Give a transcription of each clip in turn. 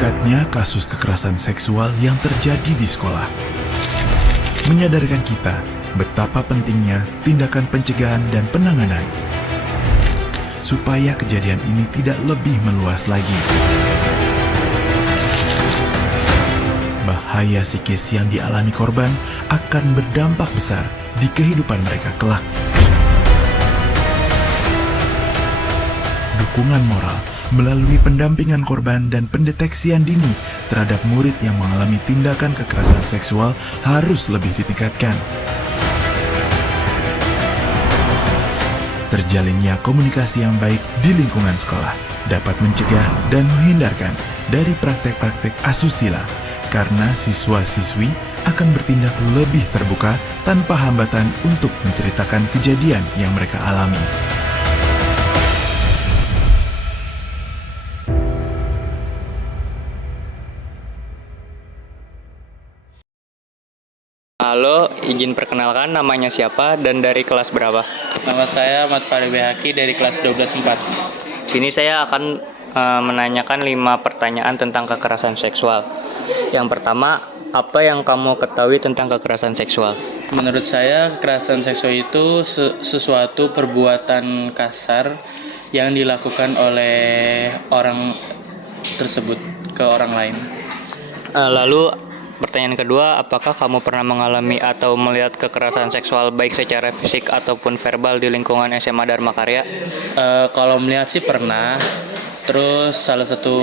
Meningkatnya kasus kekerasan seksual yang terjadi di sekolah menyadarkan kita betapa pentingnya tindakan pencegahan dan penanganan supaya kejadian ini tidak lebih meluas lagi. Bahaya psikis yang dialami korban akan berdampak besar di kehidupan mereka kelak. Dukungan moral melalui pendampingan korban dan pendeteksian dini terhadap murid yang mengalami tindakan kekerasan seksual harus lebih ditingkatkan. Terjalinnya komunikasi yang baik di lingkungan sekolah dapat mencegah dan menghindarkan dari praktek-praktek asusila karena siswa-siswi akan bertindak lebih terbuka tanpa hambatan untuk menceritakan kejadian yang mereka alami. Halo, izin perkenalkan namanya siapa dan dari kelas berapa? Nama saya Ahmad Fahri Behaki dari kelas 12-4. Sini saya akan menanyakan 5 pertanyaan tentang kekerasan seksual. Yang pertama, apa yang kamu ketahui tentang kekerasan seksual? Menurut saya, kekerasan seksual itu sesuatu perbuatan kasar yang dilakukan oleh orang tersebut ke orang lain. Lalu pertanyaan kedua, apakah kamu pernah mengalami atau melihat kekerasan seksual baik secara fisik ataupun verbal di lingkungan SMA Dharma Karya? Kalau melihat sih pernah. Terus salah satu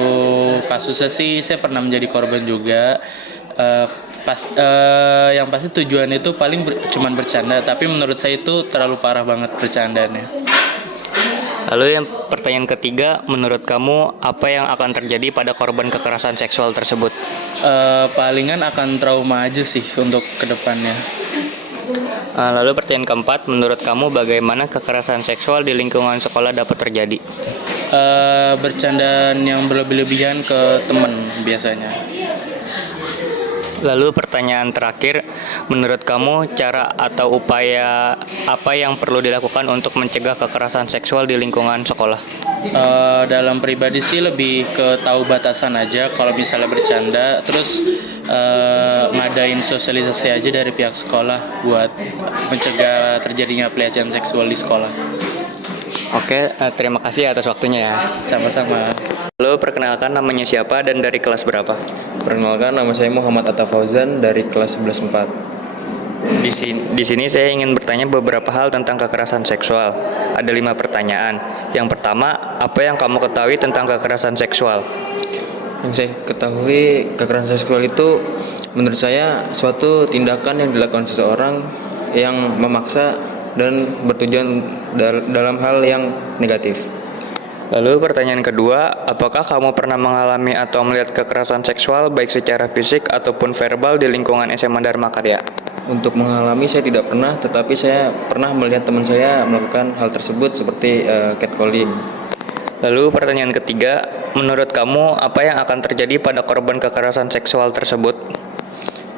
kasusnya sih saya pernah menjadi korban juga. Yang pasti tujuan itu paling cuman bercanda, tapi menurut saya itu terlalu parah banget bercandanya. Lalu yang pertanyaan ketiga, menurut kamu apa yang akan terjadi pada korban kekerasan seksual tersebut? Palingan akan trauma aja sih untuk kedepannya. Lalu pertanyaan keempat, menurut kamu bagaimana kekerasan seksual di lingkungan sekolah dapat terjadi? Bercandaan yang berlebih-lebihan ke teman biasanya. Lalu pertanyaan terakhir, menurut kamu cara atau upaya apa yang perlu dilakukan untuk mencegah kekerasan seksual di lingkungan sekolah? Dalam pribadi sih lebih ke tahu batasan aja kalau misalnya bercanda, terus ngadain sosialisasi aja dari pihak sekolah buat mencegah terjadinya pelecehan seksual di sekolah. Oke, terima kasih atas waktunya ya. Sama-sama. Lalu perkenalkan namanya siapa dan dari kelas berapa? Perkenalkan, nama saya Muhammad Atta Fauzan dari kelas 11-4. Di sini saya ingin bertanya beberapa hal tentang kekerasan seksual. Ada 5 pertanyaan. Yang pertama, apa yang kamu ketahui tentang kekerasan seksual? Yang saya ketahui, kekerasan seksual itu menurut saya suatu tindakan yang dilakukan seseorang yang memaksa dan bertujuan dalam hal yang negatif. Lalu pertanyaan kedua, apakah kamu pernah mengalami atau melihat kekerasan seksual baik secara fisik ataupun verbal di lingkungan SMA Dharma Karya? Untuk mengalami saya tidak pernah, tetapi saya pernah melihat teman saya melakukan hal tersebut seperti catcalling. Lalu pertanyaan ketiga, menurut kamu apa yang akan terjadi pada korban kekerasan seksual tersebut?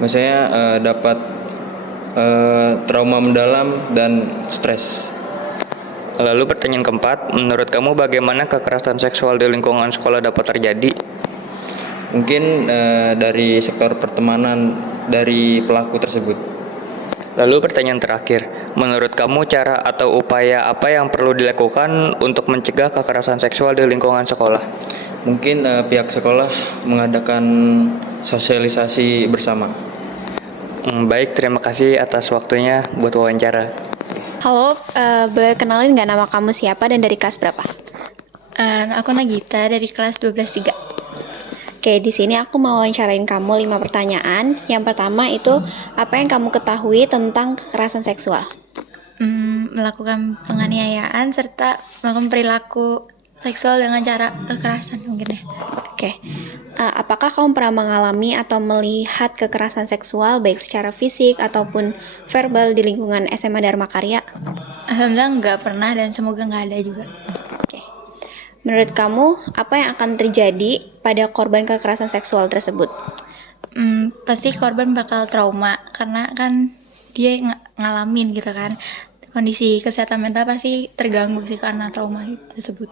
Saya dapat trauma mendalam dan stres. Lalu pertanyaan keempat, menurut kamu bagaimana kekerasan seksual di lingkungan sekolah dapat terjadi? Mungkin dari sektor pertemanan dari pelaku tersebut. Lalu pertanyaan terakhir, menurut kamu cara atau upaya apa yang perlu dilakukan untuk mencegah kekerasan seksual di lingkungan sekolah? Mungkin pihak sekolah mengadakan sosialisasi bersama. Baik, terima kasih atas waktunya buat wawancara. Halo, boleh kenalin nggak nama kamu siapa dan dari kelas berapa? Aku Nagita dari kelas 12-3. Oke, di sini aku mau wawancarain kamu 5 pertanyaan. Yang pertama itu, apa yang kamu ketahui tentang kekerasan seksual? Melakukan penganiayaan serta melakukan perilaku seksual dengan cara kekerasan mungkin ya. Oke, apakah kamu pernah mengalami atau melihat kekerasan seksual baik secara fisik ataupun verbal di lingkungan SMA Dharma Karya? Alhamdulillah nggak pernah dan semoga nggak ada juga. Oke. Menurut kamu, apa yang akan terjadi pada korban kekerasan seksual tersebut? Pasti korban bakal trauma karena kan dia ngalamin gitu kan. Kondisi kesehatan mental pasti terganggu sih karena trauma tersebut.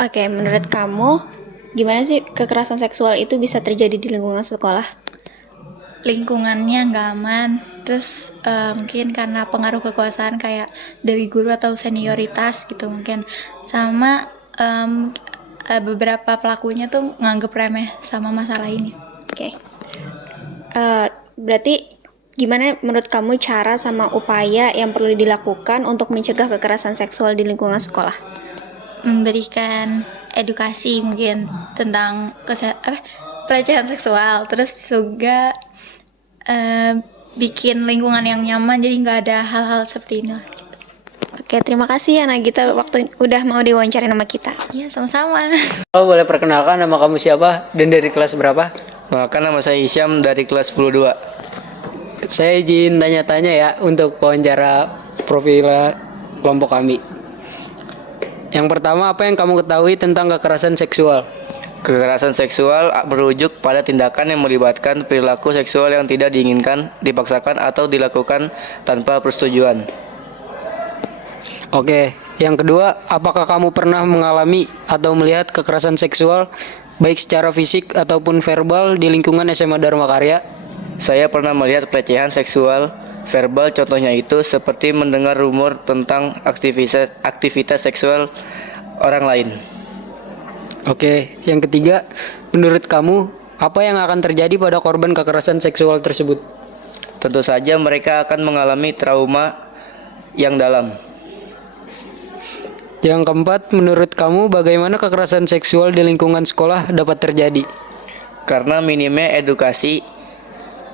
Oke, menurut kamu, Gimana sih kekerasan seksual itu bisa terjadi di lingkungan sekolah? Lingkungannya nggak aman, terus mungkin karena pengaruh kekuasaan kayak dari guru atau senioritas gitu mungkin, sama beberapa pelakunya tuh nganggep remeh sama masalah ini. Oke. Berarti gimana menurut kamu cara sama upaya yang perlu dilakukan untuk mencegah kekerasan seksual di lingkungan sekolah? Memberikan edukasi mungkin tentang pelecehan seksual, terus juga bikin lingkungan yang nyaman jadi nggak ada hal-hal seperti ini lah, gitu. Oke, terima kasih ya Nagita waktu udah mau diwawancara nama kita. Iya, sama-sama. Oh, boleh perkenalkan nama kamu siapa dan dari kelas berapa? Maka nama saya Hisyam dari kelas 10-2. Saya izin tanya-tanya ya untuk wawancara profil kelompok kami. Yang pertama, apa yang kamu ketahui tentang kekerasan seksual? Kekerasan seksual merujuk pada tindakan yang melibatkan perilaku seksual yang tidak diinginkan, dipaksakan atau dilakukan tanpa persetujuan. Oke, yang kedua, apakah kamu pernah mengalami atau melihat kekerasan seksual baik secara fisik ataupun verbal di lingkungan SMA Dharma Karya? Saya pernah melihat pelecehan seksual verbal, contohnya itu seperti mendengar rumor tentang aktivitas seksual orang lain. Oke, yang ketiga, menurut kamu apa yang akan terjadi pada korban kekerasan seksual tersebut? Tentu saja mereka akan mengalami trauma yang dalam. Yang keempat, menurut kamu bagaimana kekerasan seksual di lingkungan sekolah dapat terjadi? Karena minimnya edukasi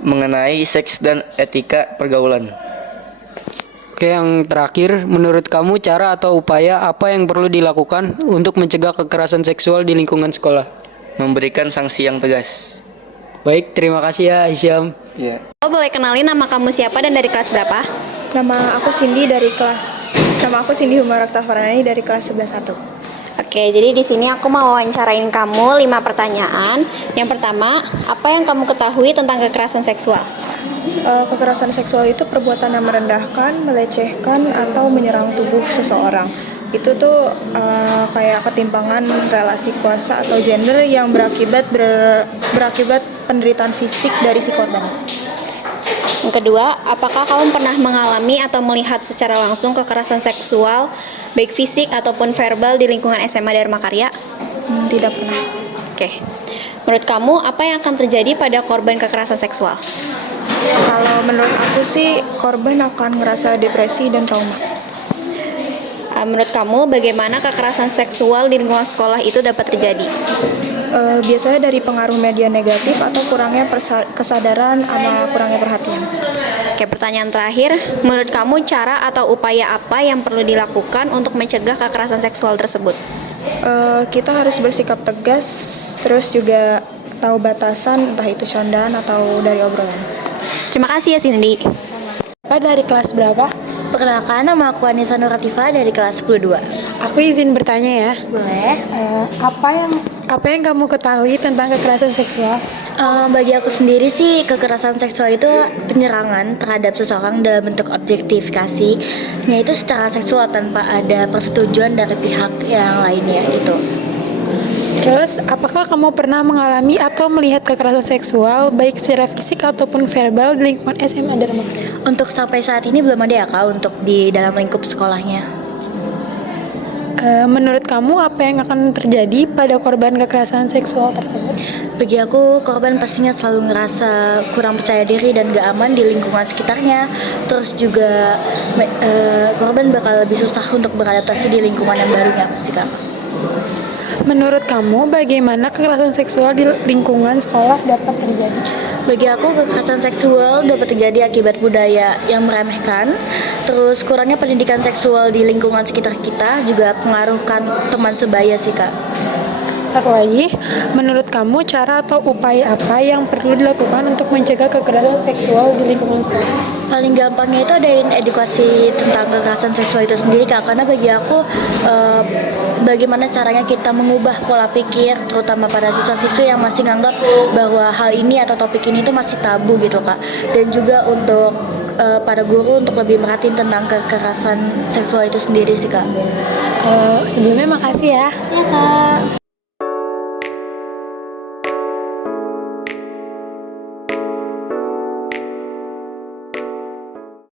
mengenai seks dan etika pergaulan. Oke, yang terakhir, menurut kamu cara atau upaya apa yang perlu dilakukan untuk mencegah kekerasan seksual di lingkungan sekolah? Memberikan sanksi yang tegas. Baik, terima kasih ya Hisyam. Oh, boleh kenalin nama kamu siapa dan dari kelas berapa? Nama aku Cindy Humarak Tafarani dari kelas 11-1. Oke, jadi di sini aku mau wawancarain kamu 5 pertanyaan. Yang pertama, apa yang kamu ketahui tentang kekerasan seksual? Kekerasan seksual itu perbuatan yang merendahkan, melecehkan, atau menyerang tubuh seseorang. Itu tuh kayak ketimpangan relasi kuasa atau gender yang berakibat penderitaan fisik dari si korban. Yang kedua, apakah kamu pernah mengalami atau melihat secara langsung kekerasan seksual, baik fisik ataupun verbal di lingkungan SMA Dharma Karya? Tidak pernah. Oke. Menurut kamu, apa yang akan terjadi pada korban kekerasan seksual? Kalau menurut aku sih, korban akan ngerasa depresi dan trauma. Menurut kamu, bagaimana kekerasan seksual di lingkungan sekolah itu dapat terjadi? Biasanya dari pengaruh media negatif atau kurangnya kesadaran sama kurangnya perhatian. Oke, pertanyaan terakhir. Menurut kamu, cara atau upaya apa yang perlu dilakukan untuk mencegah kekerasan seksual tersebut? Kita harus bersikap tegas, terus juga tahu batasan, entah itu candaan atau dari obrolan. Terima kasih ya Cindy. Pak dari kelas berapa? Perkenalkan, nama aku Anissa Nuratifah dari kelas 10-2. Aku izin bertanya ya. Boleh. Apa yang kamu ketahui tentang kekerasan seksual? Bagi aku sendiri sih, kekerasan seksual itu penyerangan terhadap seseorang dalam bentuk objektifikasi, yaitu secara seksual tanpa ada persetujuan dari pihak yang lainnya gitu. Terus, apakah kamu pernah mengalami atau melihat kekerasan seksual baik secara fisik ataupun verbal di lingkungan SMA Dharma? Untuk sampai saat ini belum ada ya Kak untuk di dalam lingkup sekolahnya. Menurut kamu apa yang akan terjadi pada korban kekerasan seksual tersebut? Bagi aku, korban pastinya selalu ngerasa kurang percaya diri dan gak aman di lingkungan sekitarnya. Terus juga korban bakal lebih susah untuk beradaptasi di lingkungan yang barunya pasti Kak. Menurut kamu, bagaimana kekerasan seksual di lingkungan sekolah dapat terjadi? Bagi aku, kekerasan seksual dapat terjadi akibat budaya yang meremehkan, terus kurangnya pendidikan seksual di lingkungan sekitar kita, juga pengaruhkan teman sebaya sih Kak. Satu lagi, menurut kamu cara atau upaya apa yang perlu dilakukan untuk mencegah kekerasan seksual di lingkungan sekolah? Paling gampangnya itu adain edukasi tentang kekerasan seksual itu sendiri Kak, karena bagi aku bagaimana caranya kita mengubah pola pikir terutama pada siswa-siswi yang masih nganggap bahwa hal ini atau topik ini itu masih tabu gitu Kak, dan juga untuk para guru untuk lebih merhatiin tentang kekerasan seksual itu sendiri sih Kak. Sebelumnya makasih ya. Iya Kak.